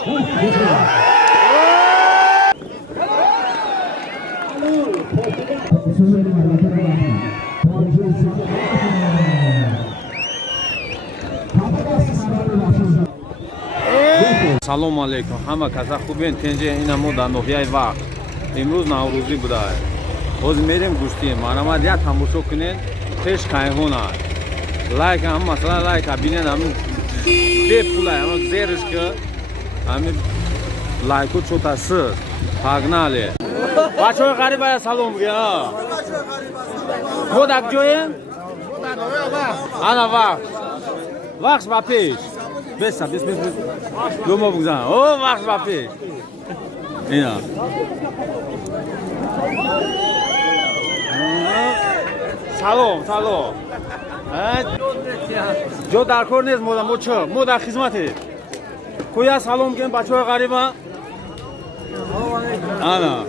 سلام علیکم همه کسا خوبین تنجه این همون در نوحیه وقت امروز نوروزی بوده باز میریم گوشتیم مرامد یک تماشا کنین پیش قیهون هست لایک هم مثلا لایک بینین همین به پوله همین زیرش که همین لایکو چوتا سر پاگنالی بچه های غریب های سلام بگیم مودک جوین انا وقت با پیش بس دو ما بگذارم او وقت با پیش اینا سلام جو در کار نیست مو در خدمتی کویا سلام کن بچه های غریب ها انا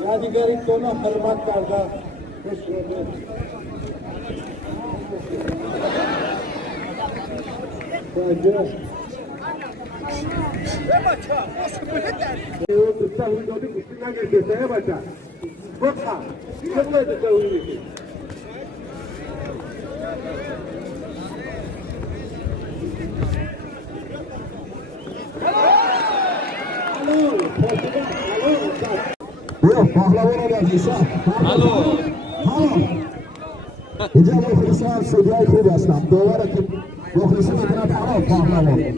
یادگاری دونا حرمت کرده الو اینجا مخلصان صدای خوب هستم دوباره که مخلصان اتنا تمام پهلوان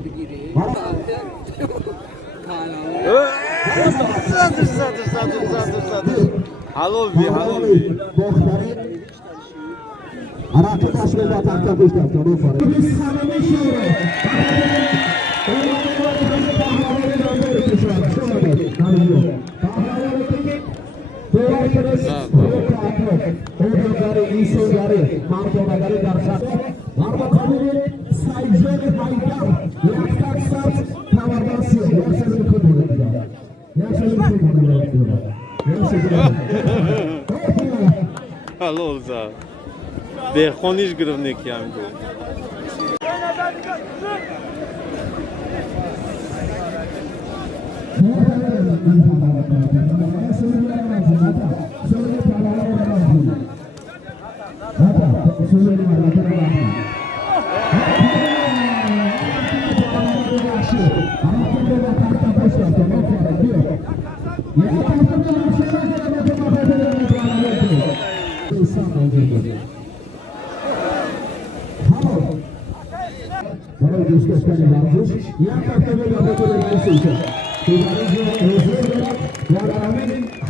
حلوی دختری عراقی تشکیل با تحتا بیشتر کنو فاره Алло, за. Де хониш гръвник ям го.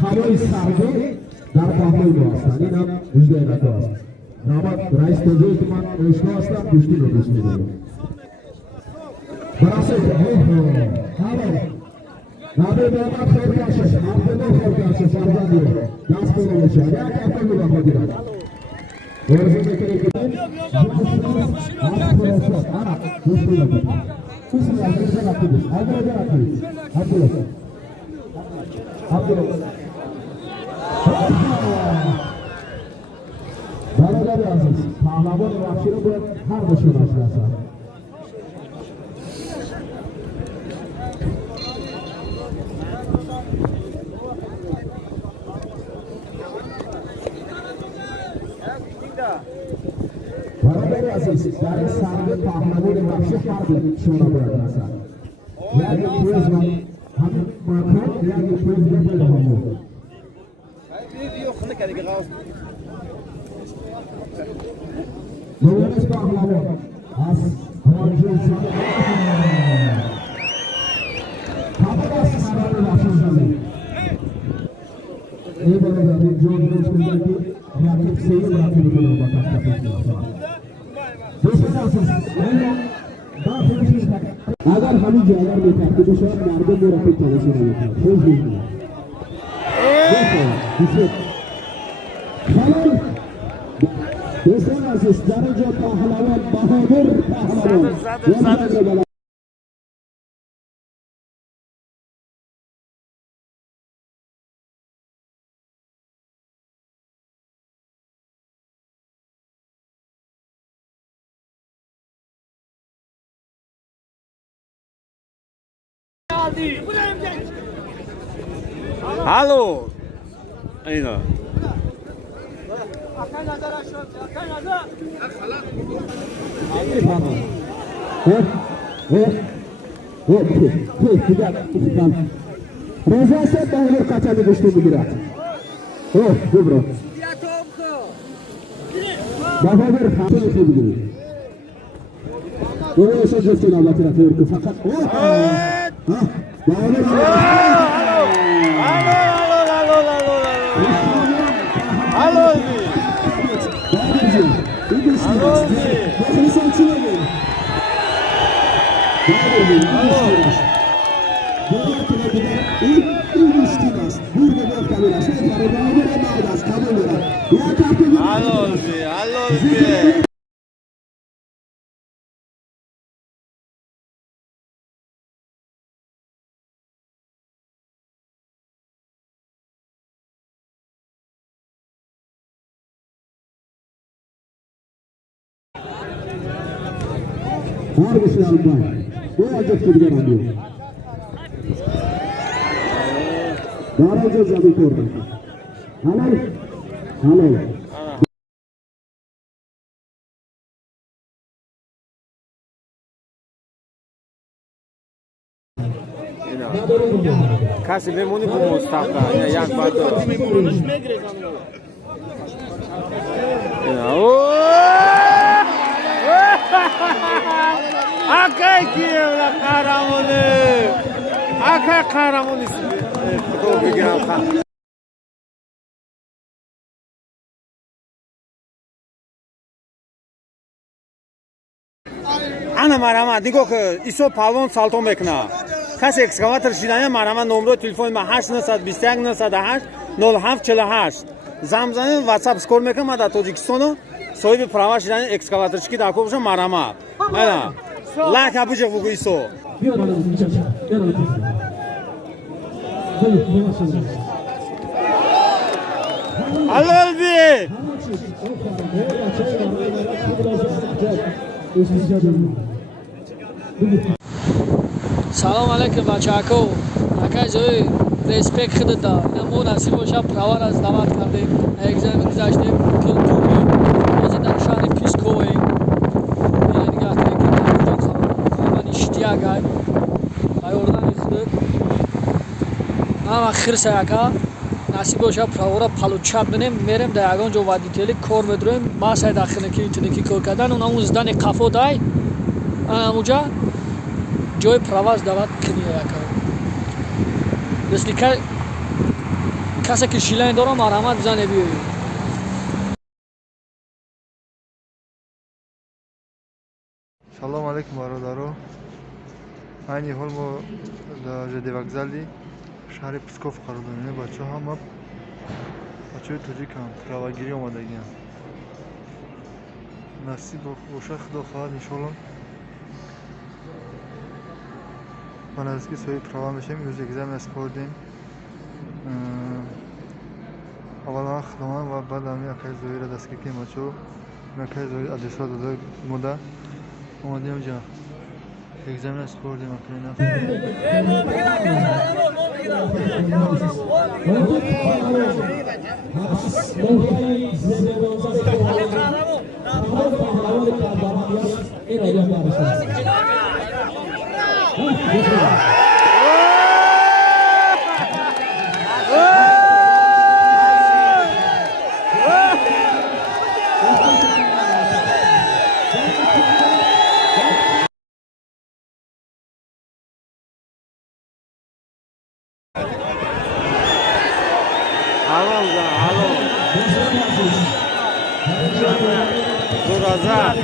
هوای سرده در پاهلوی ما هستند این هم وجده نکو هست نامد رئیس توجه که من اشنا هستم گشتی رو گشتی داریم براسه نابه دامد خیر کاشش عبدالله خیر کاشش فرزندی رو دست کنه بشه یک هفته رو بخوا گیرد ورزی میکنی که انا گشتی رو کسی نگرده نکیدش عبدالله برادر عزیز پهلوان وحشی رو باید هر دو شما شناسند برادر عزیز در این سرده پهلوان وحشی هر دو شما باید شناسند یکی پریز و همین مکان یکی پریز بپیل همون Wie auch nicht, kann ich raus. Lorenz Pahlavon as Roger Kapadas Sarı Raşizali. Eyvallah abi, John Rose'daki rakip seyir rakibi olur bakan. Dostlar अगर हम जगह में करते तो शायद मार्गों में रखे चले चले जाते हैं कोई भी नहीं देखो इसे खाली दूसरे में से सारे जो पहलवान बहादुर पहलवान Hallo. Aynen. Reza se bahir kaçalı düştü müdürat. Oh, dobro. Bahadır hatun etti müdürü. Bunu yaşa gösteren Allah tarafı örtü fakat Bahadır Var mısın Albay? Bu acık gibi anlıyor. Daracı zabit orada. Halal. Halal. Kasi bemuni bu Mustafa ya yak bato. Akay kiyevla karamonu. Akay karamonu ismi. Foto bigran kha. Ana marama digo ki iso palon salton bekna. Kas ekskavator shidane marama nomro telefon ma 821 908 0748. Zamzani WhatsApp skor mekam da Tojikistonu. Soybi prava shidane ekskavatorchki da ko bosha marama. Ana. La kabuja vugu iso. Alolbi. Салом алейкум бачако. Акай зои респект хидата. Намо насиб боша правар аз дават кардем. Экзамен гузаштем культури. Ози дар шаҳри Пискове. Нигоҳ кунед ки ҳаман иштиягай. Айордани худод. Ама хирса яка. Насиб боша правара палучаб бинем мерем дар ягон ҷо водители кор медурем. Масай дахиники тиники кор кардан он ҳамун здани қафо дай. Амуҷа جای پرواز دعوت کنی яка. Если کسی که شیلین داره مرحمت بزنه بیایی. Салом алейкум бародаро. Айни ҳол мо дар ЖД вокзали шаҳри Псков қарор дорем. Бачаҳо ҳама бачаҳои тоҷикам правогирӣ омадагиам. Насиб боша худо хоҳад иншоалло. По наздики свои права мешем, имрӯз экзамен спордем. Аввалан худоман ва баъд ҳами акай зоира дастгирӣ кардем бачаҳо. Акай зоир адресҳо дода мода омадем ҷа. Экзамен спордем акайна. Zurazak.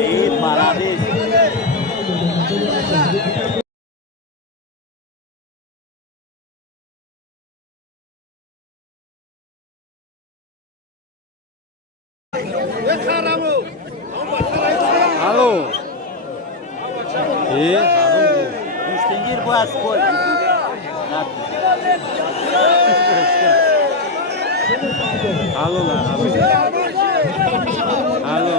Eğit Maraviş. Alo. Müştengir bu askol. Alo lan. Alo.